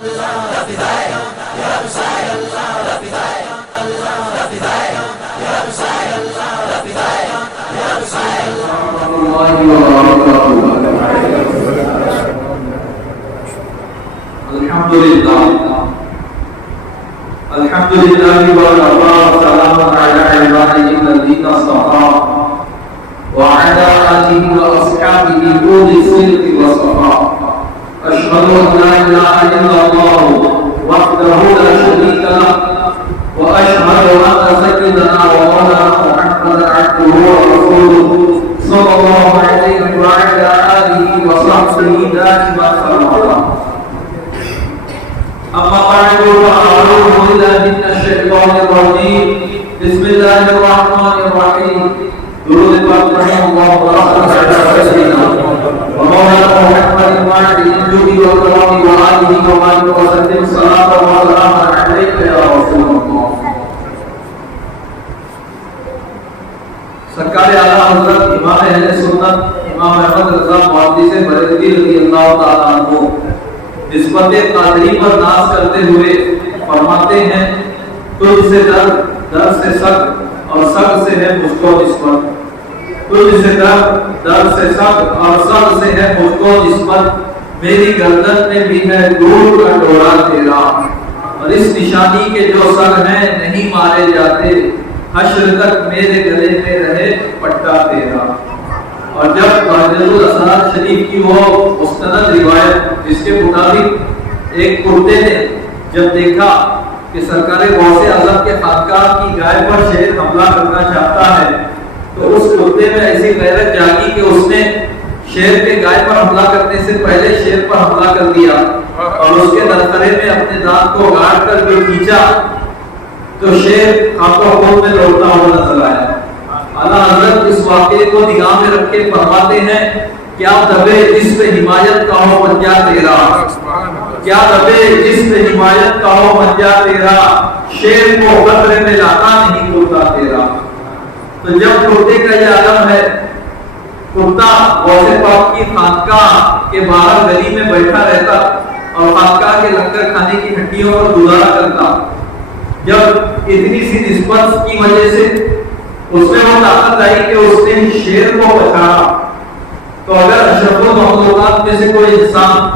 الحمدللہ والسلام علی عبادہ الذین اصطفى وعلى آلہ واصحابہ اولي الصدق والصفاء اشهد ان لا اله الا الله وحده لا شريك له واشهد ان سيدنا ومولانا محمدا عبده ورسوله صلى الله عليه وعلى آله وصحبه دائما صلوات. أما بعد فأعوذ بالله من الشيطان الرجيم. بسم الله الرحمن الرحيم. درود پاک پڑھیں اللہ سيدنا ومولانا محمد وعلى آله وصحبه وسلم صلاة وسلام عليك يا رسول الله. سرکار اعلیٰ حضرت امام اہل سنت امام احمد رضا محدث بریلوی رضی اللہ تعالیٰ عنہ نسبت قادری پر ناز کرتے ہوئے فرماتے ہیں تجھ سے در سے سگ اور سگ سے ہے مجھ کو نسبت. تجھ سے در سے سگ اور سگ سے ہے مجھ کو نسبت. میری گردن میں بھی ہے دور کا ڈورا تیرا اور اس نشانی کے جو سگ ہیں نہیں مارے جاتے. حشر تک میرے گلے میں رہے پٹا تیرا. اور جب بحجت الاسرار شریف کی وہ مستند روایت جس کے مطابق ایک کرتے نے جب دیکھا کہ سرکار غوث اعظم کے خانقاہ کی گائے پر شیر حملہ کرنا چاہتا ہے تو اس کرتے میں ایسی غیرت جاگی کہ اس نے شیر کے گائے پر حملہ کرنے سے پہلے شیر پر حملہ کر دیا اور اس کے درخرے میں اپنے دانت کو گاڑ کر جو کھینچا تو شیر خاکہ خود میں لوٹتا ہوا نظر آیا. اعلیٰ حضرت اس واقعے کو نگاہ میں رکھ کے فرماتے ہیں کیا دبے جس پہ حمایت کا ہو منجا تیرا. کیا دبے جس پہ حمایت کا ہو منجا تیرا. شیر کو قطرے میں لاتا نہیں کرتا تیرا. تو جب کرتے کا یہ عالم ہے کرتا غوث پاک کی خانقاہ کے باہر گلی میں بیٹھا رہتا اور خانقاہ کے لنگر کھانے کی ہڈیوں پر گزارا کرتا. جب اتنی سی نسبت کی وجہ سے اس میں وہ طاقت آئی کہ اس نے شیر کو بچایا تو اگر اشرف المخلوقات میں سے کوئی انسان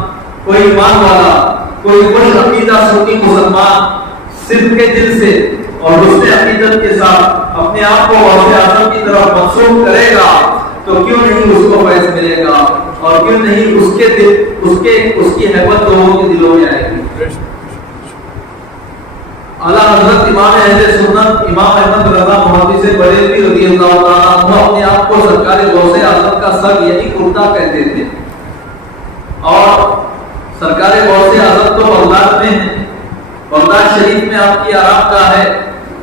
کوئی ایمان والا کوئی خوش عقیدہ سنی مسلمان صدق کے دل سے اور حسن عقیدت کے ساتھ اپنے آپ کو غوث اعظم کی طرف منسوب کرے گا تو کیوں نہیں اس کو فیض ملے گا اور کیوں نہیں اس کی ہیبت لوگوں کے دلوں میں آئے گی. اعلیٰ حضرت امام اہل سنت امام احمد رضا محدث بریلوی رضی اللہ تعالیٰ عنہ اپنے آپ کو سرکار غوث اعظم کا سگ یعنی کرتا کہتے تھے. اور سرکار غوث اعظم تو بغداد میں ہیں. بغداد شریف میں آپ کی آرام گاہ ہے.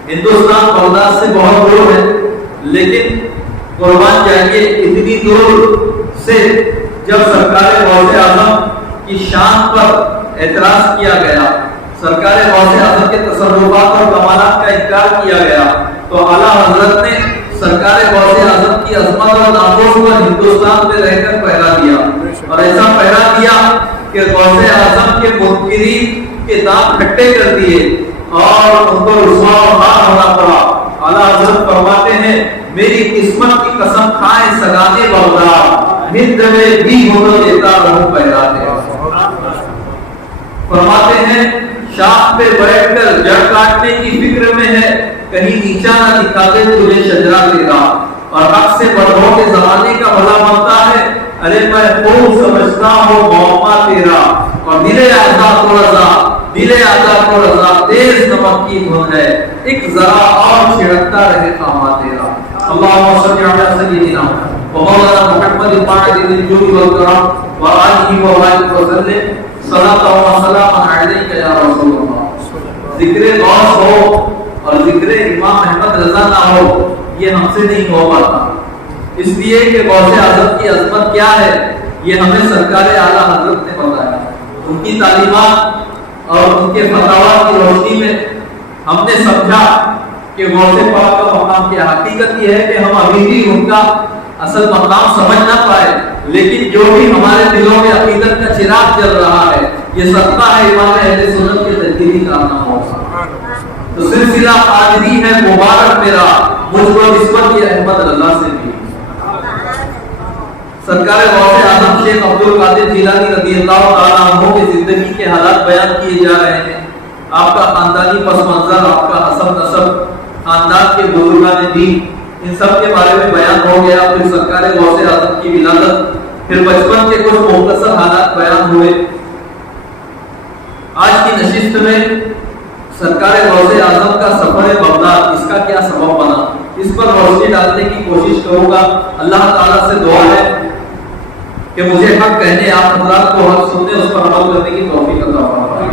ہندوستان بغداد سے بہت دور ہے لیکن قربان جائیے اتنی دور سے جب سرکار غوث اعظم کی شان پر اعتراض کیا گیا سرکار غوث اعظم کے تصرفات اور کمالات کا انکار کیا گیا تو اعلیٰ حضرت نے سرکار غوث اعظم کی عظمت اور ناموس پر ہندوستان میں رہ کر پہرا دیا اور ایسا پہرا دیا کہ غوث اعظم کے منکرین کے دانت کھٹے کر دیے اور ان کو رسوا و خوار ہونا پڑا. اعلیٰ حضرت فرماتے ہیں میری قسمت کی قسم کھائے سگانے بغداد مندر میں بھی ہو دیتا رہوں پہرا دے. فرماتے ہیں شاخ پہ بیٹھ کر جڑ کاٹنے کی فکر میں ہے کہیں نیچا نہ دکھا دے تجھے شجرا تیرا. اور حق سے بڑھو کے زمانے کا بھلا بنتا ہے ارے میں خوب سمجھتا ہوں معامہ تیرا. اور دل آزاد کو رضا تیز نمک کی دھن ہے ایک ذرا اور چھڑکتا رہے خامہ تیرا. اللہم صلی علی سیدنا ومولانا محمد الفاتح للجود والکرام وآلہ وسلم صلاۃ و سلام علیک یا رسول اللہ. ذکر غوث ہو اور ذکر امام احمد رضا نہ ہو یہ ہم سے نہیں ہو پاتا. اس لیے کہ غوث اعظم کی عظمت کیا ہے یہ ہمیں سرکار اعلیٰ حضرت نے بتایا. ان کی تعلیمات اور ان کے فتاوی کی روشنی میں ہم نے سمجھا کہ غوث پاک کا مقام کیا. حقیقت یہ ہے کہ ہم ابھی بھی ان کا اصل مقام سمجھ نہ پائے لیکن جو بھی ہمارے دلوں میں عقیدت کا چراغ جل رہا ہے یہ صدقہ ہے امام اہل سنت کے تجدیدی کارناموں کا. تو سلسلہ قادری ہے مبارک میرا, مجھ کو نسبت یہ احمد اللہ سے بھی. سرکار غوث اعظم شیخ عبد القادر جیلانی رضی اللہ تعالیٰ عنہ کی زندگی کے حالات بیان کیے جا رہے ہیں. آپ کا خاندانی پس منظر, آپ کا حسب نسب, خاندان کے بزرگان دین, ان سب کے بارے میں بیان ہو گیا. پھر سرکار غوث اعظم کی ولادت, پھر بچپن کے کچھ مختصر حالات بیان ہوئے. آج کی نشست میں سرکار غوث اعظم کا سفر بغداد, اس کا کیا سبب بنا, اس پر روشنی ڈالنے کی کوشش کروں گا. اللہ تعالیٰ سے دعا ہے کہ مجھے حق کہنے, آپ حضرات کو حق سننے, اس پر عمل کرنے کی توفیق عطا فرمائے.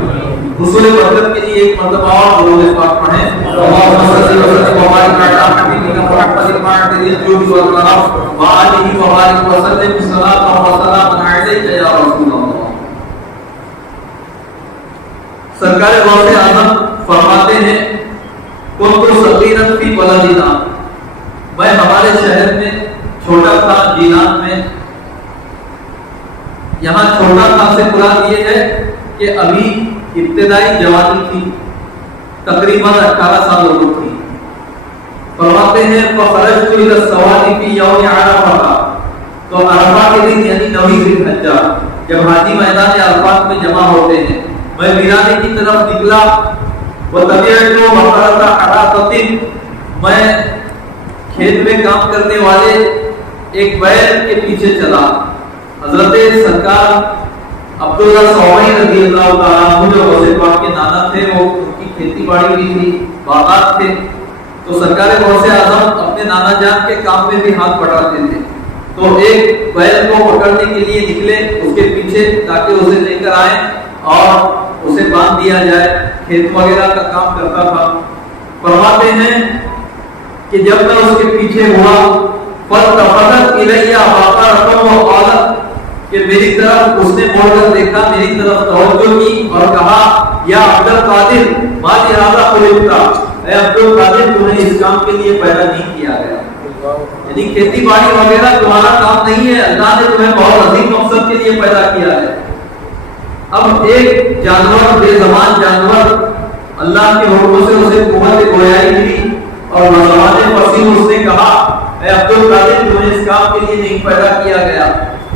حصول برکت کے لیے ایک مرتبہ اور درود پاک پڑھیں. اللهم صل وسلم وبارك على حبيبك محمد المعتدي الجود والكرم وآله وبارك وسلم صلاة وسلام عليك يا رسول اللہ. سرکار غوث اعظم فرماتے ہیں كنت صغيرا في بلدنا, میں ہمارے شہر میں چھوٹا تھا, جیلان میں. یہاں چھوٹا تھا سے مراد یہ ہے کہ ابھی ابتدائی جوانی تھی, تقریباً 18 سال عمر تھی. فرماتے ہیں فخرجت الى السواد في يوم عرفہ, تو عرفہ کے دن یعنی 9 ذی الحجہ جب حاجی میدان عرفات میں جمع ہوتے ہیں, میں ویرانے کی طرف نکلا. وتبعت بقرۃ حراثۃ, میں کھیت میں کام کرنے والے ایک بیل کے پیچھے چلا. حضرت سرکار عبداللہ صومعی رضی اللہ تعالیٰ عنہ جو غوث پاک کے نانا تھے, وہ ان کی کھیتی باڑی بھی تھی, باغات تھے. تو سرکار غوث اعظم اپنے نانا جان کے کام میں بھی ہاتھ بٹاتے تھے. تو ایک بیل کو پکڑنے کے لیے نکلے اس کے پیچھے تاکہ اسے لے کر آئیں اور اسے باندھ دیا جائے, کھیت وغیرہ کا کام کرتا تھا. فرماتے ہیں کہ جب میں اس کے پیچھے ہوا فَالْتَفَتَتْ إِلَيَّ بَقَرَةٌ وَقَالَتْ, کہ میری طرف اس نے موڑ کر دیکھا, میری طرف توجہ کی اور کہا یا عبد القادر ما لهذا خلقت, اے عبد القادر تمہیں اس کام کے لیے پیدا نہیں کیا گیا, یعنی کھیتی باڑی وغیرہ تمہارا کام نہیں ہے, اللہ نے تمہیں بہت عظیم مقصد کے لیے پیدا کیا ہے. اب ایک جانور, بے زبان جانور, اللہ کے حکم سے اسے قوت گویائی ملی اور نوجوان فصیح اس نے کہا اے عبد القادر تمہیں اس کام کے لیے نہیں پیدا کیا گیا.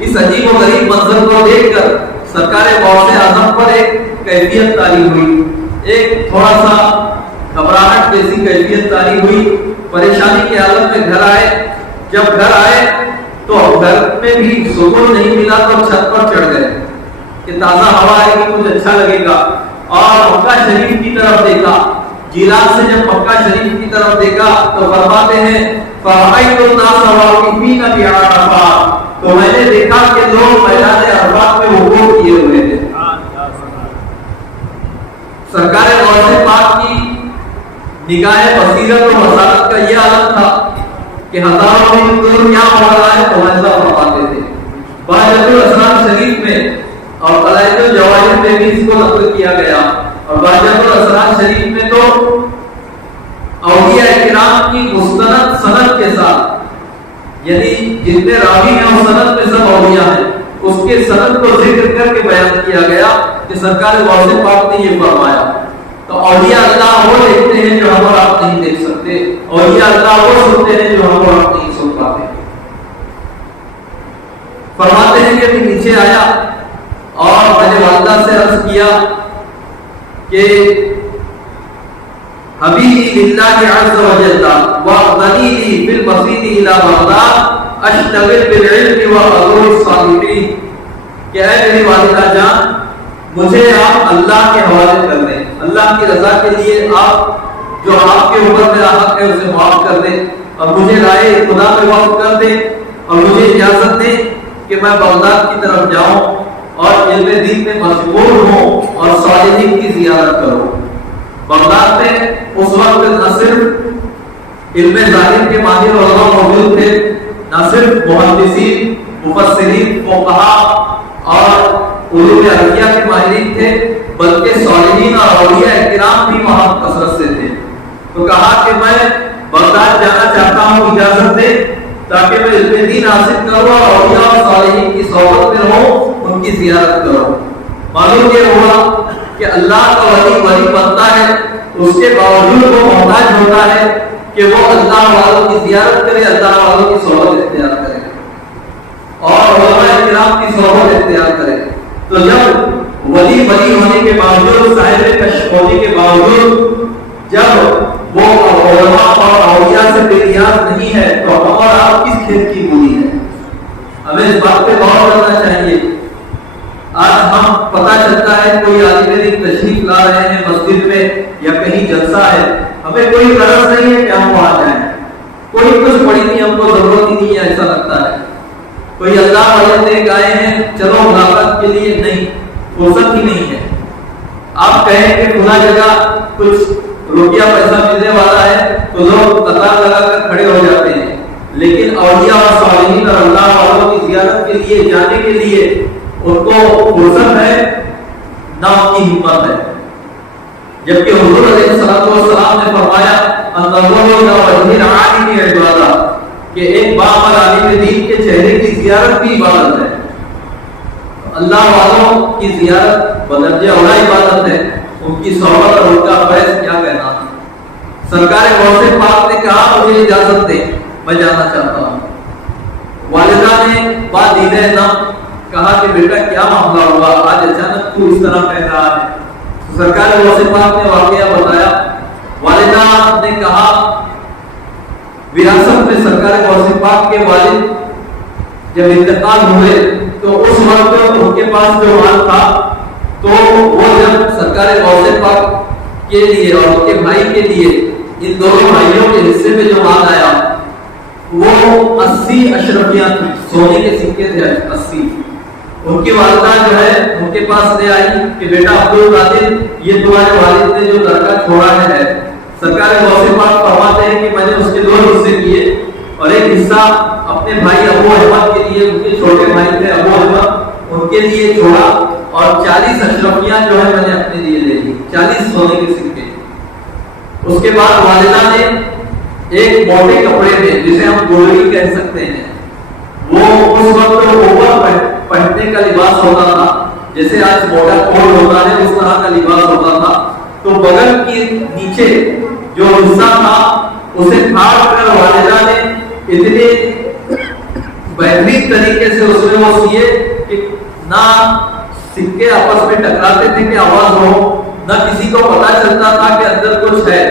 اس عجیب و غریب منظر کو دیکھ کر سرکار غوث اعظم پر ایک کیفیت طاری ہوئی, ایک تھوڑا سا گھبراہٹ جیسی کیفیت طاری ہوئی. پریشانی کی حالت میں گھر آئے. جب گھر آئے تو گھر میں بھی سکون نہیں ملا, تو چھت پر چڑھ گئے کہ تازہ ہوا آئے گی, کچھ اچھا لگے گا. اور مکہ شریف کی طرف دیکھا. جیلان سے جب مکہ شریف کی طرف دیکھا تو فرماتے ہیں فَرَأَيْتُ النَّاسَ وَاقِفِينَ بِعَرَفَاتٍ, تو میں نے دیکھا کہ لوگ میدان عرفات میں وقوف کیے ہوئے تھے. سرکار غوث پاک کی نگاہ بصیرت اور بصارت کا یہ عالم تھا کہ ہزاروں میل دور کیا ہو رہا ہے تو ایسا فرماتے تھے. بہجت الاسرار شریف میں اور قلائد الجواہر میں بھی اس کو نقل کیا گیا. اور بہجت الاسرار شریف میں تو اولیاء کرام کی مستند سند کے ساتھ, یعنی جتنے راوی ہیں وہ سند میں سب اولیاء ہیں, اس کے سند کو ذکر کر کے بیان کیا گیا کہ سرکار غوث پاک نے یہ فرمایا. تو اولیاء اللہ وہ دیکھتے ہیں جو ہم اور آپ نہیں دیکھ سکتے, اولیاء اللہ وہ سنتے ہیں جو ہم اور آپ نہیں سن پاتے. فرماتے ہیں کہ میں نیچے آیا اور میں نے والدہ سے عرض کیا کہ حبیبی للہ عز و جل وَغْنَنِينِي فِي الْمَصِيرِ إِلَى بَغْدَادَ أَشْتَغِلْ بِالْعِلْمِ وَأَزُورُ الصَّالِحِينَ, کہ اے میری والدہ جان مجھے آپ اللہ کے حوالے کر دیں, اللہ کی رضا کے لیے آپ جو آپ کے اوپر میرا حق ہے اسے معاف کر دیں, اور مجھے رائے خدا میں وقف کر دیں, اور مجھے اجازت دیں کہ میں بغداد کی طرف جاؤں اور علم دین میں مشغول ہوں اور صالحین کی زیارت کروں. بغداد میں اس وقت نہ صرف علم ظاہر کے ماہر علماء موجود تھے, نہ صرف محدثین, مفسرین, فقہاء اور علوم عربیہ کے ماہرین تھے, بلکہ صالحین اور اولیاء کرام بھی وہاں کثرت سے تھے. تو کہا کہ میں بغداد جانا چاہتا ہوں, اجازت دے تاکہ میں علم دین حاصل کروں اور اولیاء اور صالحین کی صحبت میں رہوں, ان کی زیارت کروں. معلوم یہ ہوا کہ اللہ کا ولی بنتا ہے، اس کے باوجود وہ محتاج ہوتا ہے کہ وہ اللہ والوں کی زیارت کرے، اللہ والوں کی صحبت اختیار کرے اور علماء کرام کی صحبت اختیار کرے۔ تو جب ولی ہونے کے باوجود، صاحب کشف ہونے کے باوجود جب وہ علماء اور اولیاء سے بے نیاز نہیں ہے تو ہم اور آپ کس کھیت کی بولی ہے؟ ہمیں اس بات پہ غور کرنا چاہیے۔ آج ہم پتہ چلتا ہے کوئی عالم دین تشریف لا رہے ہیں مسجد میں یا کہیں جلسہ ہے، ہمیں کوئی غرض نہیں ہے کہ ہم وہاں جائیں، کوئی کچھ بڑی نہیں، ہم کو ضرورت ہی نہیں ہے، ایسا لگتا ہے۔ کوئی اللہ والے نے گائے ہیں چلو ملاقات کے لیے، نہیں، فرصت ہی نہیں ہے۔ آپ کہیں کہ کھلا جگہ کچھ روپیہ پیسہ ملنے والا ہے تو لوگ قطار لگا کر کھڑے ہو جاتے ہیں، لیکن اولیاء اور صالحین اور اللہ والوں کی زیارت کے لیے جانے کے لیے ان کو فرصت ہے نہ ان کی ہمت ہے۔ جبکہ حضور علیہ السلام نے فرمایا کہ ایک باعث عالم دین کے چہرے کی زیارت بھی عبادت ہے۔ اللہ والوں کی زیارت بدرجہ اولا عبادت ہے، ان کی صحبت اور ان کا فیض کیا کہنا ہے۔ سرکار غوث پاک نے کہا مجھے اجازت دیں، میں جانا چاہتا ہوں۔ والدہ نے بات دیدہ نہ کہا کہ بیٹا کیا معاملہ ہوا، آج اچانک تو اس طرح کہہ رہا ہے۔ سرکار غوث پاک نے واقعہ بتایا۔ والدہ نے کہا وراثت میں سرکار غوث پاک کے والد جب انتقال ہوئے تو اس وقت ان کے پاس جو مال تھا تو وہ جب سرکار غوث پاک کے لیے اور ان کے بھائی کے لیے ان دونوں بھائیوں کے حصے میں جو مال آیا وہ 80 اشرفیاں تھی، سونے کے سکے تھے 80۔ ان کی والدہ جو ہے ان کے پاس لے آئی کہ بیٹا عبد القادر یہ تمہارے والد نے جو لڑکا چھوڑا ہے۔ سرکار غوث پاک فرماتے ہیں کہ میں نے اس کے 2 حصے کیے اور ایک حصہ اپنے بھائی ابو احمد کے لیے، ان کے چھوٹے بھائی تھے ابو احمد، ان کے لیے چھوڑا، اور 40 اشرفیاں جو ہے میں نے اپنے لیے لے لی، 40 سونے کے سکے۔ اس کے بعد والدہ نے ایک موٹے کپڑے میں جسے ہم گولری کہہ سکتے ہیں، وہ اس وقت اوپر پہننے کا لباس ہوتا تھا، جیسے آج موٹا کوٹ ہوتا ہے اس طرح کا لباس ہوتا تھا، تو بغل کے نیچے جو حصہ تھا اسے پھاڑ کر والدہ نے اتنے بہترین طریقے سے اس میں وہ سیے کہ نہ سکے آپس میں ٹکراتے تھے کہ آواز ہو، نہ کسی کو پتا چلتا تھا کہ اندر کچھ ہے۔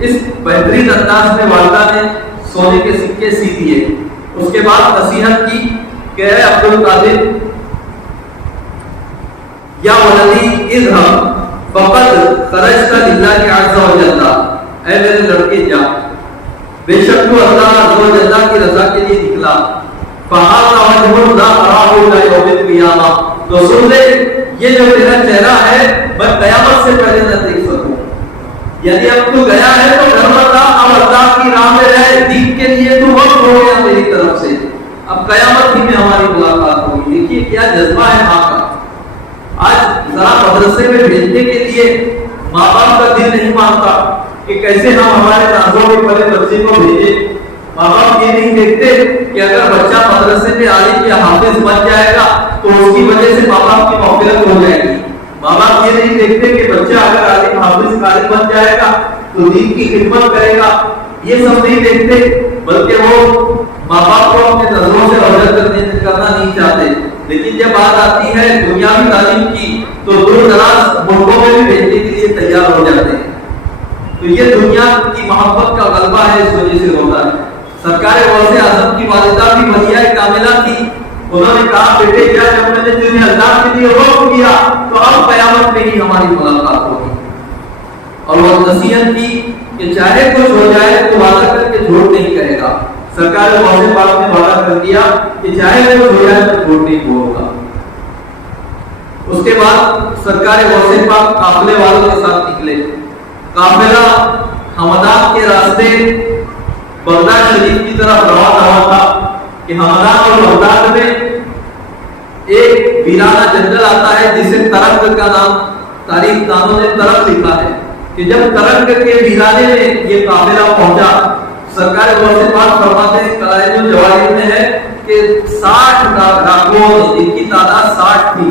اس بہترین انداز میں والدہ نے سونے کے سکے سی دیے۔ اس کے بعد نصیحت کی کہ اے عبد القادر یا ولدی اذهب فقد خرجت لله عز وجل، اے میرے لڑکے جا، بے شک تو اللہ عز وجل کی رضا کے لیے نکلا۔ فهذا وجه لا أراه إلى يوم القيامة، تو سن لے یہ جو تیرا چہرہ ہے میں قیامت سے پہلے نہ دیکھ سکوں۔ یعنی اب تو گیا ہے تو گھر میں رہا، اب اللہ کی راہ میں رہے، دین کے لیے تو وقت ہو گیا میری طرف سے، اب قیامت ہی میں ہماری ملاقات ہوگی۔ دیکھیے کیا جذبہ ہے ماں کا۔ آج ذرا مدرسے میں بھیجنے کے لیے ماں باپ کا دل نہیں مانتا کہ کیسے ہم ہمارے نازوں کے پلے بچے کو بھیجیں۔ ماں باپ یہ نہیں دیکھتے کہ اگر بچہ مدرسے میں عالم یا حافظ بن جائے گا تو اس کی وجہ سے ماں باپ کی مغفرت ہو جائے گی۔ ماں باپ یہ نہیں دیکھتے کہ بچہ اگر عالم حافظ قاری بن جائے گا تو دین کی خدمت کرے گا، یہ سب نہیں دیکھتے، بلکہ وہ ماں باپ کو اپنے نظروں سے اوجل کرنا نہیں چاہتے۔ لیکن جب بات آتی ہے دنیاوی تعلیم کی تو دور دراز ملکوں میں بھی بھیجنے کے لیے تیار ہو جاتے ہیں۔ تو یہ دنیا کی محبت کا غلبہ ہے، اس وجہ سے ہوتا ہے۔ سرکار غوث اعظم کی والدہ بھی ولیہ کاملہ تھی، انہوں نے کہا بیٹے کیا جب میں نے تجھے اللہ کے لیے وقف کیا تو اب قیامت میں ہی ہماری ملاقات ہوگی۔ اور وہ نصیحت کی کہ چاہے کچھ ہو جائے تو وعدہ کر کے جھوٹ نہیں کہے گا۔ سرکار غوث پاک نے وعدہ کر دیا کہ چاہے کچھ ہو جائے تو جھوٹ نہیں بولے گا۔ اس کے بعد سرکار غوث پاک قافلے والوں کے ساتھ نکلے۔ قافلہ حمدان کے راستے بغداد شریف کی طرف روانہ ہوا تھا کہ حمدان اور بغداد میں ایک ویرانہ جنگل آتا ہے جسے ترنگ کا نام تاریخ دانوں نے ترنگ لکھا ہے کہ جب ترنگ کے ویرانے میں یہ قافلہ پہنچا، سرکار غوث پاک فرماتے ہیں قلائد الجواہر میں ہے کہ 60 ڈاکوؤں نے، جن کی تعداد 60 تھی،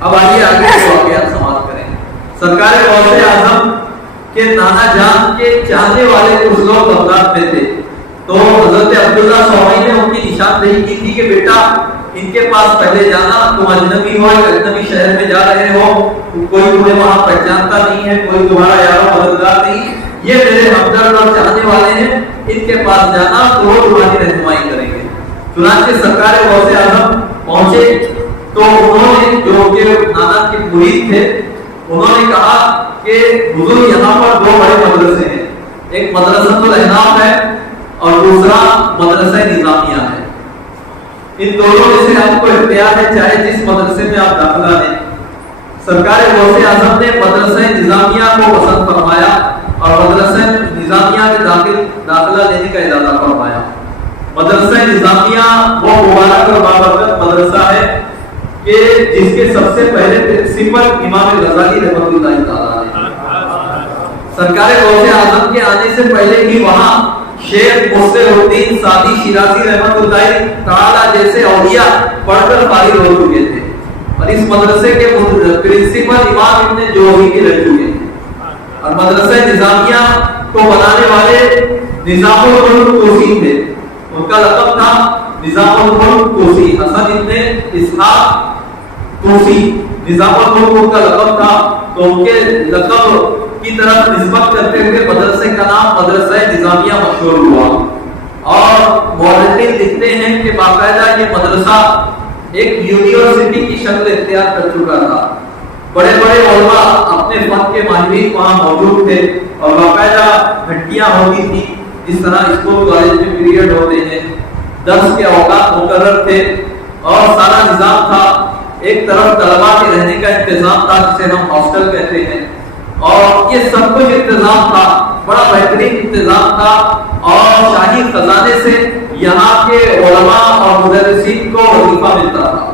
اب آئیے آگے کے واقعات سماعت کریں. سرکار غوث اعظم کے نانا جان کے چاہنے والے کچھ لوگ بغداد میں تھے. تو حضرت عبداللہ سومی نے ان کی نشاندہی کی تھی کہ بیٹا ان کے پاس پہلے جانا, تم اجنبی ہو, ایک اجنبی شہر میں جا رہے ہو, کوئی تمہیں وہاں پہچانتا نہیں ہے, کوئی تمہارا یار و مددگار نہیں, یہ میرے ہمدرد اور چاہنے والے ہیں, ان کے پاس جانا تو وہ تمہاری رہنمائی کریں گے. چنانچہ سرکار غوث اعظم پہنچے تو انہوں نے جو کہ نانا کے مرید تھے انہوں نے کہا کہ حضور یہاں پر دو بڑے مدرسے ہیں, ایک مدرسہ الاحناف ہے اور دوسرا مدرسہ نظامیہ ہے. ان دونوں میں سے آپ کو اختیار ہے چاہے جس مدرسے میں آپ داخلہ لیں. سرکار غوث اعظم نے مدرسہ نظامیہ کو پسند فرمایا اور مدرسہ نظامیہ میں داخلہ لینے کا ارادہ فرمایا. مدرسہ نظامیہ وہ مبارک اور بابرکت مدرسہ ہے کہ جس کے سب سے پہلے پرنسپل امام غزالی رحمۃ اللہ تعالی نے. سرکار غوث اعظم کے آنے سے پہلے ہی وہاں شیخ مصطفی الدین سعدی شیرازی رحمۃ اللہ تعالی جیسے اولیاء پڑھ کر فارغ ہو چکے تھے اور اس مدرسے کے پرنسپل امام ابن جوزی کے رہ چکے تھے. اور مدرسہ نظامیہ کو بنانے والے نظام الملک توسی تھے, ان کا لقب تھا نظام الملک توسی. حسن ابن اسحاق توسی نظام الملک ان کا لقب تھا, تو ان کے لقب کی طرف نسبت کرتے ہوئے مدرسے کا نام مدرسہ نظامیہ مشہور ہوا. اور مورخین لکھتے ہیں کہ باقاعدہ یہ مدرسہ ایک یونیورسٹی کی شکل اختیار کر چکا تھا. بڑے بڑے علماء اپنے فن کے ماہرین وہاں موجود تھے اور باقاعدہ گھنٹیاں ہوتی تھی جس طرح اسکول کالج میں پیریڈ ہوتے ہیں, درس کے اوقات مقرر تھے اور سارا نظام تھا. ایک طرف طلباء کے رہنے کا انتظام تھا جسے ہم ہاسٹل کہتے ہیں, اور یہ سب کچھ انتظام تھا, بڑا بہترین انتظام تھا. اور شاہی خزانے سے یہاں کے علماء اور مدرسین کو وظیفہ ملتا تھا.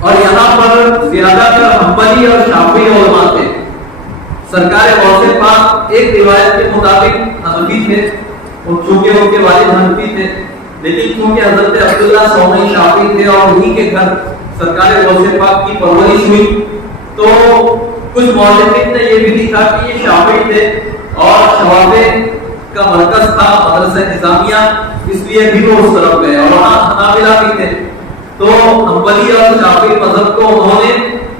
اور یہاں پر زیادہ تر حنبلی اور شافعی علماء تھے. سرکار غوث پاک ایک روایت کے مطابق حنفی تھے, چونکہ ان کے والد حنفی تھے, لیکن چونکہ حضرت عبداللہ سومی شافعی تھے اور انہی کے گھر سرکار غوث پاک کی پرورش ہوئی, تو کچھ مورخین نے یہ بھی لکھا کہ یہ شافعی تھے اور شوافع کا مرکز تھا مدرسہ نظامیہ, اس لیے بھی وہ اس طرف گئے. اور وہاں حنابلہ بھی تھے, تو حنبلی اور شافعی مذہب کو انہوں نے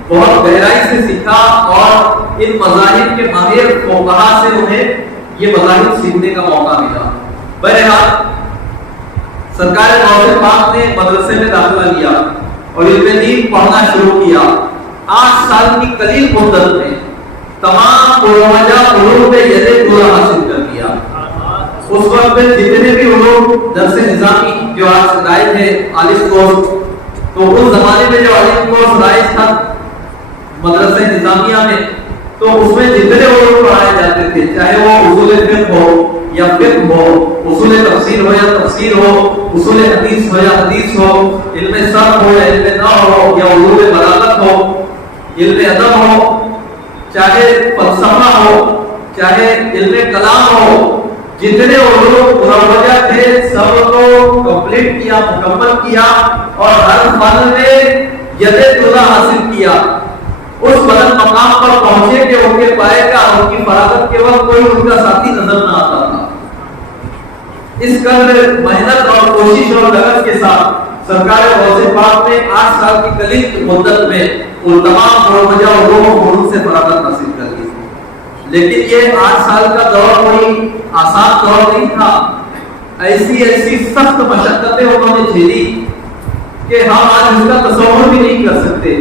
بہت گہرائی سے سیکھا اور ان مذاہب کے ماہر فقہا سے انہیں یہ مذاہب سیکھنے کا موقع ملا. بہرحال سرکار غوث پاک نے مدرسے میں داخلہ لیا اور علم دین پڑھنا شروع کیا. 8 سال کی قلیل مدت میں تمام علوم پہ یدِ پورا حاصل کر لیا. اس وقت میں جتنے بھی علوم درس نظامی جو آج رائج ہے عالم کورس, تو اس زمانے میں جو عالم کورس رائج تھا مدرسہ نظامیہ میں, تو اس میں جتنے علوم پڑھائے جاتے تھے, چاہے وہ اصول فقہ ہو یا فقہ ہو, اصول تفسیر ہو یا تفسیر ہو, اصول حدیث ہو یا حدیث ہو, علم صرف ہو یا علم نحو ہو یا علوم بلاغت ہو, علم ادب ہو, چاہے فلسفہ ہو, چاہے علم کلام ہو, جتنے علوم مروجہ تھے سب کو کمپلیٹ کیا, مکمل کیا اور ہر فن میں یدِ طلوع حاصل کیا. اس بلند مقام پر پہنچے کہ ان کے پائے کا ان کی فراغت کے وقت کوئی ان کا ساتھی نظر نہ آتا تھا. اس قدر محنت اور کوشش اور لگن کے ساتھ سرکار غوث پاک نے 8 سال کی قلیل مدت میں ان تمام مروجہ علوم و فنون سے فراغت حاصل کر لی. لیکن یہ 8 سال کا دور کوئی آسان دور نہیں تھا. ایسی سخت مشقتیں انہوں نے جھیلی کہ ہم آج اس کا تصور بھی نہیں کر سکتے.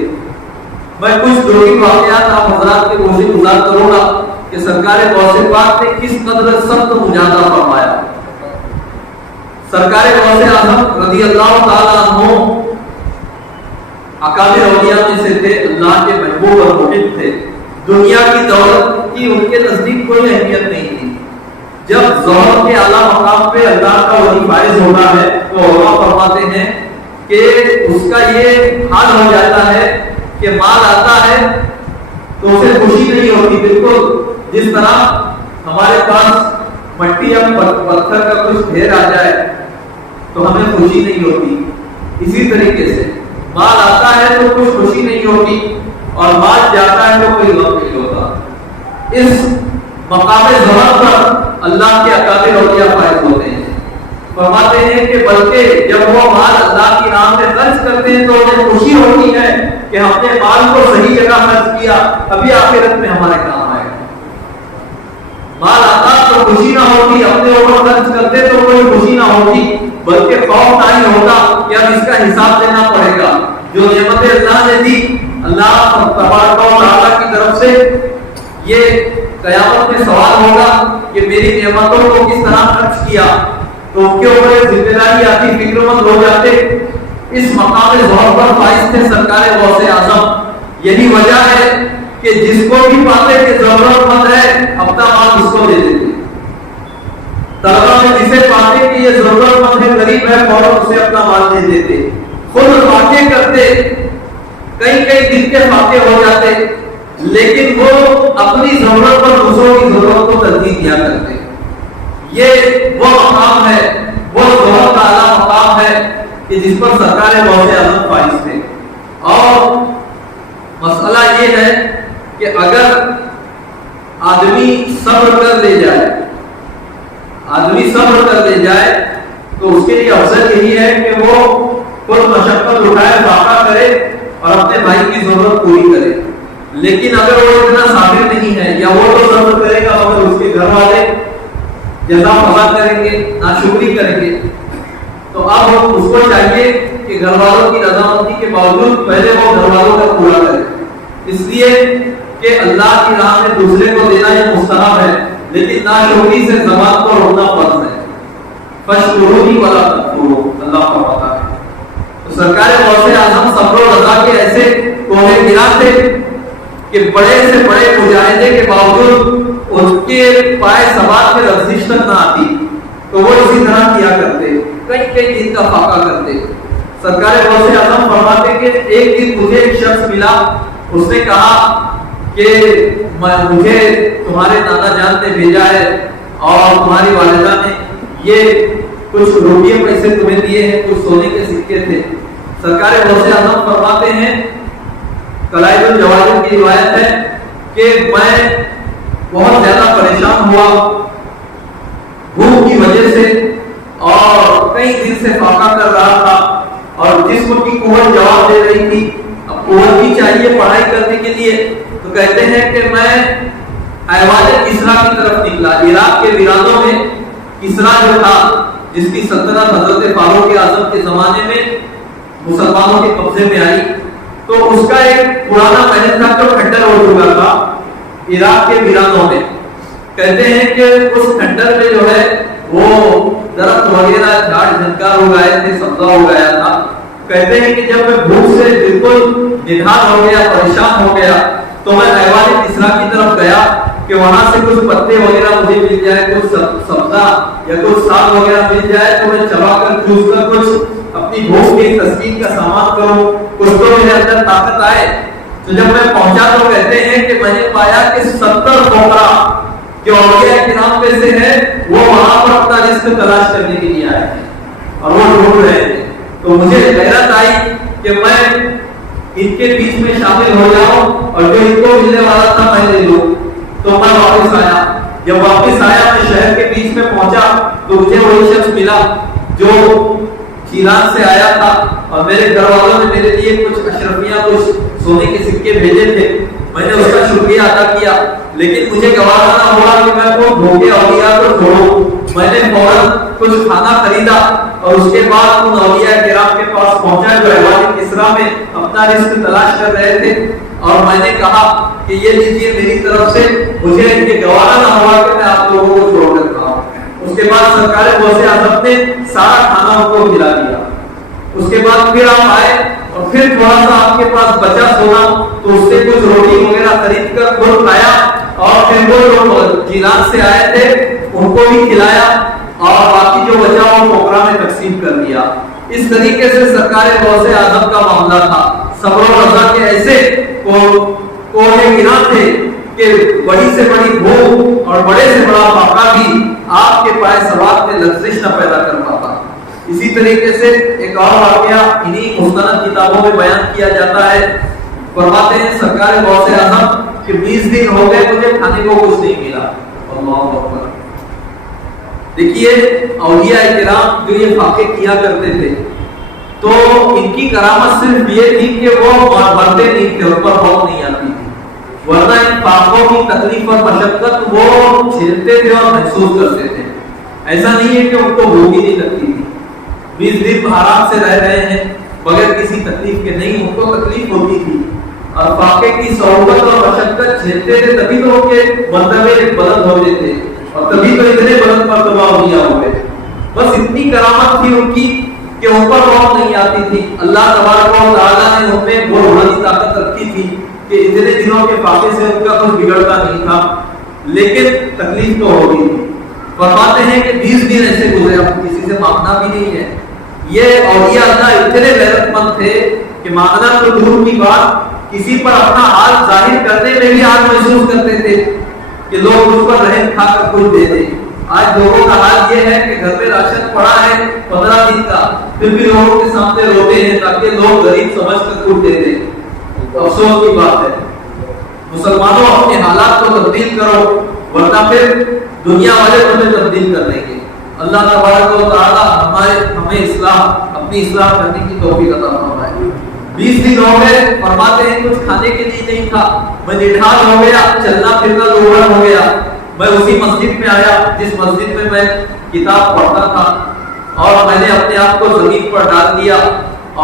میں کچھ دو ہی واقعات آپ حضرات کے گوشے گزار کروں گا کہ سرکار غوث پاک نے کس قدر سخت مجاہدہ فرمایا. سرکار غوث اعظم رضی اللہ تعالی عنہ اکابر اولیاء میں سے تھے, اللہ کے محبوب اور محب تھے. دنیا کی دولت کی ان کے نزدیک کوئی اہمیت نہیں تھی. جب ظہر کے اعلیٰ مقام پہ اللہ کا ولی فائز ہوتا ہے تو علماء فرماتے ہیں کہ اس کا یہ حال ہو جاتا ہے کہ مال آتا ہے تو اسے خوشی نہیں ہوتی, بالکل جس طرح ہمارے پاس مٹی یا پتھر کا کچھ ڈھیر آ جائے تو ہمیں خوشی نہیں ہوتی. اسی طریقے سے مال آتا ہے تو کچھ خوشی نہیں ہوتی اور مال جاتا ہے تو کوئی غم نہیں ہوتا. اس مقام ظہر پر اللہ کے اکابر اولیاء فائز ہوتے ہیں. فرماتے ہیں کہ بلکہ جب وہ مال اللہ کی راہ میں خرچ کرتے ہیں تو انہیں خوشی ہوتی ہے کہ ہم نے مال کو صحیح جگہ خرچ کیا, ابھی آخرت میں ہمارے کام آئے گا. مال آتا تو خوشی نہ ہوتی, اپنے اوپر خرچ کرتے تو کوئی خوشی نہ ہوتی, بلکہ خوف نہیں ہوتا کہ اب اس کا حساب دینا پڑے گا. جو نعمتیں اللہ نے دی, اللہ تبارک و تعالیٰ کی طرف سے یہ قیامت میں سوال ہوگا کہ میری نعمتوں کو کس طرح خرچ کیا, تو ان کے اوپر ایک ذمہ داری آتی, فکر مند ہو جاتے. اس مقام ظہر پر فائز تھے سرکار غوث اعظم. یہی وجہ ہے کہ جس کو بھی پاتے کہ ضرورت مند ہے اپنا مال اس کو دے دیتے. طلبہ میں جسے پاتے کہ یہ ضرورت مند ہے, غریب ہے, فوراً اسے اپنا مال دے دیتے. خود فاتح کرتے, کئی کئی دن کے فاتح ہو جاتے, لیکن وہ اپنی ضرورت پر دوسروں کی ضرورت کو ترجیح دیا کرتے. یہ وہ مقام ہے, وہ بہت اعلیٰ مقام ہے کہ جس پر سرکار غوث اعظم فائز تھے. اور مسئلہ یہ ہے کہ اگر آدمی صبر کر لے جائے, تو اس کے لیے افضل یہی ہے کہ وہ خود مشقت اٹھائے, فاقہ کرے اور اپنے بھائی کی ضرورت پوری کرے. لیکن اگر وہ اتنا صابر نہیں ہے, یا وہ تو صبر کرے گا مگر اس کے گھر والے جزا فضا کریں گے, ناشکری کریں گے, تو اب اس کو چاہیے کہ گھر والوں کی رضامندی کے باوجود پہلے وہ گھر والوں کا پورا کرے. اس لیے کہ اللہ کی راہ میں دوسرے کو دینا یہ مستحب ہے, لیکن ناشکری سے زبان کو روکنا فرض ہے. فاشکرونی ولا تکفروا, اللہ کا پتہ ہے. تو سرکار غوث اعظم صبر و رضا کے ایسے کوہ گرا تھے کہ بڑے سے بڑے مجاہدے کے باوجود ان کے پائے ثبات میں لرزش تک نہ آتی, تو وہ اسی طرح کیا کرتے, کئی کئی دن کا فاقہ کرتے. سرکار غوث اعظم فرماتے کہ ایک دن مجھے ایک شخص ملا, اس نے کہا کہ مجھے تمہارے دادا جان نے بھیجا ہے اور تمہاری والدہ نے یہ کچھ روپیے پیسے تمہیں دیے ہیں, کچھ سونے کے سکے تھے. سرکار غوث اعظم فرماتے ہیں, قلائد الجواہر کی روایت ہے کہ میں بہت زیادہ پریشان ہوا بھوک کی وجہ سے, اور کئی دن سے فاقہ کر رہا تھا, اور جسم کی قوت جواب دے رہی تھی. اب قوت بھی چاہیے پڑھائی کرنے کے لیے, تو کہتے ہیں کہ میں ایوان کسرا کی طرف نکلا. عراق کے ویرانوں میں کسرا جو تھا, جس کی سلطنت حضرت فاروق اعظم کے زمانے میں مسلمانوں کے قبضے میں آئی, تو اس کا ایک پرانا محل تھا جو کھنڈر ہو چکا تھا عراق کے ویرانوں میں. کہتے ہیں کہ اس کھنڈر میں جو ہے وہ درخت وغیرہ جھاڑ جھنکار ہو گئے تھے, سبزہ ہو گیا تھا. کہتے ہیں کہ جب میں بھوک سے بالکل نڈھال ہو گیا, پریشان ہو گیا, تو میں ایوان کسرا کی طرف گیا کہ وہاں سے کچھ پتے وغیرہ مجھے مل جائے, کچھ سبزہ یا کچھ ساگ وغیرہ مل جائے, تو میں چبا کر چوس کر کچھ اپنی بھوک کی تسکین کا سامان کروں, کچھ تو میرے اندر طاقت آئے. تو جب میں پہنچا تو کہتے ہیں کہ میں نے پایا کہ 70 فقراء جو اولیاء کرام میں سے ہے وہ وہاں پر اپنا رزق تلاش کرنے کے لیے آئے ہیں اور وہ ڈھونڈ رہے ہیں. تو مجھے حیرت آئی کہ میں ان کے بیچ میں شامل ہو جاؤں اور جو ان کو ملنے والا تھا میں لے لوں. تو میں واپس آیا. جب واپس آیا میں شہر کے بیچ میں پہنچا تو مجھے وہی شخص ملا جو ایران سے آیا تھا, اور میرے گھر والوں نے میرے لیے کچھ اشرفیاں, کچھ سونے کے سکے بھیجے تھے. میں نے اس کا شکریہ ادا کیا, لیکن مجھے گوارا نہ ہوا کہ میں وہ دھوکے اولیاء کو چھوڑوں. میں نے فوراً کچھ کھانا خریدا اور اس کے بعد ان اولیاء کرام کے پاس پہنچا جو ایوان کسرا میں اپنا رزق تلاش کر رہے تھے, اور میں نے کہا کہ یہ لیجیے میری طرف سے, مجھے یہ گوارا نہ ہوا کہ میں آپ لوگوں کو چھوڑ کر رہا ہوں. اس کے بعد سرکار غوث اعظم نے سارا کھانا ان کو کھلا دیا. اس کے بعد پھر آپ آئے اور پھر تھوڑا سا آپ کے پاس بچا سونا, تو اس سے کچھ روٹی وغیرہ خرید کر خود کھایا, اور پھر وہ جو جیلان سے آئے تھے ان کو بھی کھلایا, اور باقی جو بچا وہ فقراء میں تقسیم کر دیا. اس طریقے سے سرکار غوث اعظم کا معاملہ تھا. صبر و رضا کے ایسے کوہ گرا تھے کہ بڑی سے بڑی بھوک اور بڑے سے بڑا فاقہ بھی آپ کے پائے ثبات میں لرزش نہ پیدا کر پاتا. اسی طریقے سے ایک اور واقعہ انہی مستند کتابوں میں بیان کیا جاتا ہے. فرماتے ہیں سرکار غوث اعظم کہ 20 دن ہو گئے مجھے کھانے کو کچھ نہیں ملا. اللہ اکبر. دیکھیے اولیاء کرام جو یہ فاقے کیا کرتے تھے تو ان کی کرامت صرف یہ تھی کہ وہ مرتے نہیں تھے, ان پر موت نہیں آتی تھی, ورنہ ان فاقوں کی تکلیف اور مشقت وہ جھیلتے تھے اور محسوس کرتے تھے. ایسا نہیں ہے کہ ان کو بھوک ہی نہیں لگتی تھی. 20 دن آرام سے رہ رہے ہیں بغیر کسی تکلیف کے, نہیں, ان کو تکلیف ہوتی تھی اور فاقے کی صحبت اور مشقت جھیلتے تھے, تبھی تو ان کے مرتبے بلند ہوتے تھے اور تبھی تو اتنے بلند مرتبہ دیا ہوئے. بس اتنی کرامت تھی ان کی کہ ان پر موت نہیں آتی تھی. اللہ تبارک و تعالیٰ نے ان میں وہ روحانی طاقت رکھی تھی کہ اتنے دنوں کے فاقے سے ان کا کچھ بگڑتا نہیں تھا, لیکن تکلیف تو ہوگی تھی. فرماتے ہیں کہ 20 دن ایسے گزرے, اب کسی سے مانگنا بھی نہیں ہے. یہ اولیاء اللہ اتنے غیرت مند تھے کہ مانگنا تو دور کی بات, کسی پر اپنا حال ظاہر کرنے میں بھی آج محسوس کرتے تھے کہ لوگ اس پر رحم کھا کر کچھ دے دیں. آج لوگوں کا حال یہ ہے کہ گھر میں راشن پڑا ہے 15 دن کا, پھر بھی لوگوں کے سامنے روتے ہیں تاکہ لوگ غریب سمجھ کر کچھ دے دیں. افسوس کی بات ہے. مسلمانوں اپنے حالات کو تبدیل کرو ورنہ پھر دنیا والے تمہیں تبدیل کر دیں گے. اللہ تبارک و تعالی ہمیں اپنی اصلاح کرنے کی توفیق عطا فرمائے. 20 دن ہو گئے, فرماتے ہیں کچھ کھانے کے لیے نہیں تھا. میں نڈھال ہو گیا, چلنا پھرنا دوبارہ ہو گیا. میں اسی مسجد میں آیا جس مسجد میں میں کتاب پڑھتا تھا, اور میں نے اپنے آپ کو زمین پر ڈال دیا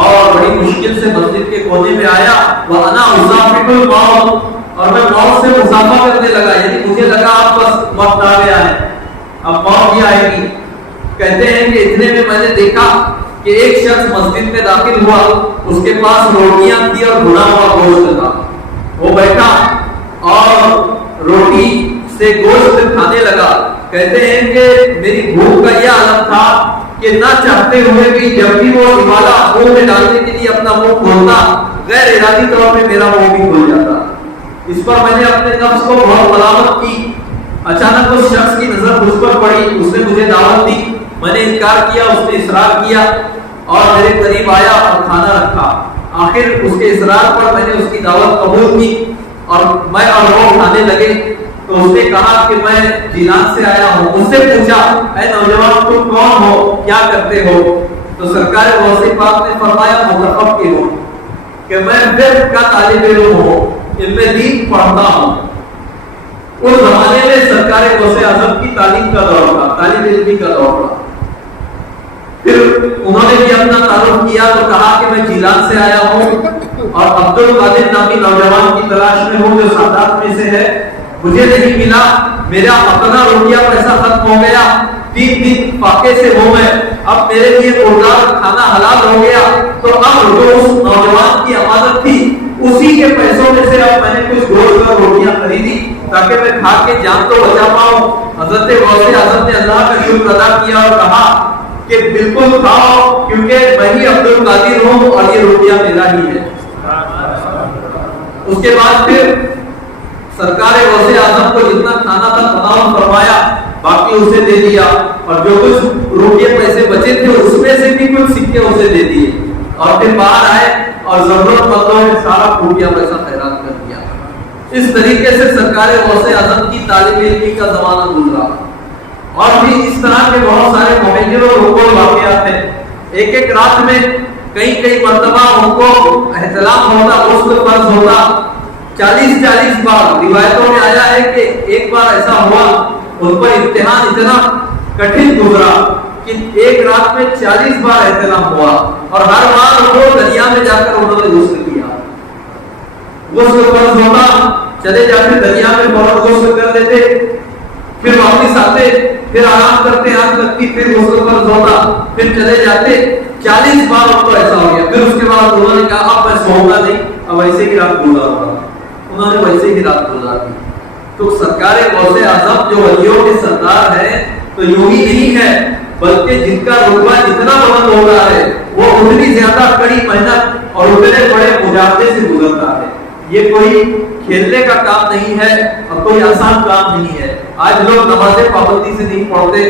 اور بڑی مشکل سے مسجد کے کونے میں آیا. وَأَنَا أُسَافِرُ الْمَوْتَ, اور میں موت سے مسافہ کرنے لگا, یعنی مجھے لگا اب بس وقت آ گیا ہے, اب موت بھی آئے گی. کہتے ہیں کہ اتنے میں نے دیکھا کہ ایک شخص مسجد میں داخل ہوا, اس کے پاس روٹیاں تھی اور بھنا ہوا گوشت تھا. وہ بیٹھا اور روٹی سے گوشت کھانے لگا. کہتے ہیں کہ میری بھوک کا یہ عالم تھا کہ نہ چاہتے ہوئے بھی جب بھی وہ نوالا منہ میں ڈالنے کے لیے اپنا منہ کھولتا, غیر ارادی طور پہ میرا منہ بھی کھل جاتا. اس پر میں نے اپنے نفس کو بہت ملامت کی. اچانک اس شخص کی نظر مجھ پر پڑی, اس نے مجھے دعوت دی. میں نے انکار کیا, اس نے اصرار کیا اور میرے قریب آیا اور کھانا رکھا. آخر اس کے اصرار پر میں نے اس کی دعوت قبول کی اور میں اور وہ کھانے لگے. تو اس نے کہا کہ میں جیلان سے آیا ہوں. مجھ سے پوچھا, اے نوجوان تم کون ہو, کیا کرتے ہو؟ تو سرکار غوث پاک نے فرمایا متفقہ ہوں, کہ میں فقہ کا طالب علم ہوں, علم دین پڑھتا ہوں. اس زمانے میں سرکار غوث اعظم کی تعلیم کا دور تھا, طالب علمی کا دور تھا. پھر انہوں نے بھی اپنا تعارف کیا تو کہا کہ میں جیلان سے آیا ہوں اور عبد القادر نامی نوجوان کی تلاش میں ہوں جو سادات میں سے ہے. مجھے نہیں ملا, میرا اپنا روٹیا پیسہ ختم ہو گیا, 3 دن فاقے سے ہوں میں, اب میرے لیے پردار کھانا حلال ہو گیا. تو اب جو اس نوجوان کی امانت تھی اسی کے پیسوں میں سے اب میں نے کچھ گوشت اور روٹیاں خریدی تاکہ میں کھا کے جان تو بچا پاؤں. حضرت غوث اعظم نے اللہ کا شکر ادا کیا اور کہا کہ بالکل کھاؤ, کیونکہ میں ہی عبد القادر ہوں اور یہ روٹیاں میرا ہی ہے. اس کے بعد پھر سرکار غوث اعظم کو جتنا کھانا تھا تمام فرمایا, باقی اسے دے دیا, اور جو کچھ روپیے پیسے بچے تھے اس میں سے بھی کچھ سکے اسے دے دیے, اور پھر باہر آئے اور ضرورت مندوں نے سارا روپیہ پیسہ خیرات کر دیا. اس طریقے سے سرکار غوث اعظم کی طالب علمی کا زمانہ گزرا. اور بھی اس طرح کے بہت سارے مہیجر اور رکوع واقعات ہیں. ایک رات میں کئی مرتبہ ان کو احتلام ہوتا, غسل فرض ہوتا. 40 بار روایتوں میں آیا ہے کہ ایک بار ایسا ہوا, ان پر امتحان اتنا کٹھن گزرا کہ ایک رات میں 40 بار احتلام ہوا, اور ہر بار وہ دریا میں جا کر انہوں نے غسل کیا. غسل فرض ہوتا, چلے جاتے دریا میں فوراً غسل کر لیتے, پھر واپس آتے, پھر آرام کرتے, آنکھ لگتی, پھر غسل فرض ہوتا, پھر چلے جاتے. 40 بار ان کو ایسا ہو گیا. پھر اس کے بعد انہوں نے کہا اب میں سوؤں گا نہیں, اب ایسے ہی رات گزارا. انہوں نے ویسے ہی رات گزار دی. تو سرکار غوث اعظم جو ولیوں کے سردار ہیں تو یوں ہی نہیں ہے, بلکہ جن کا رتبہ جتنا بلند ہو رہا ہے وہ اتنی زیادہ کڑی محنت اور اتنے بڑے مجاہدے سے گزرتا ہے. یہ کوئی کھیلنے کا کام نہیں ہے اور کوئی آسان کام نہیں ہے. آج لوگ نماز پابندی سے نہیں پڑھتے,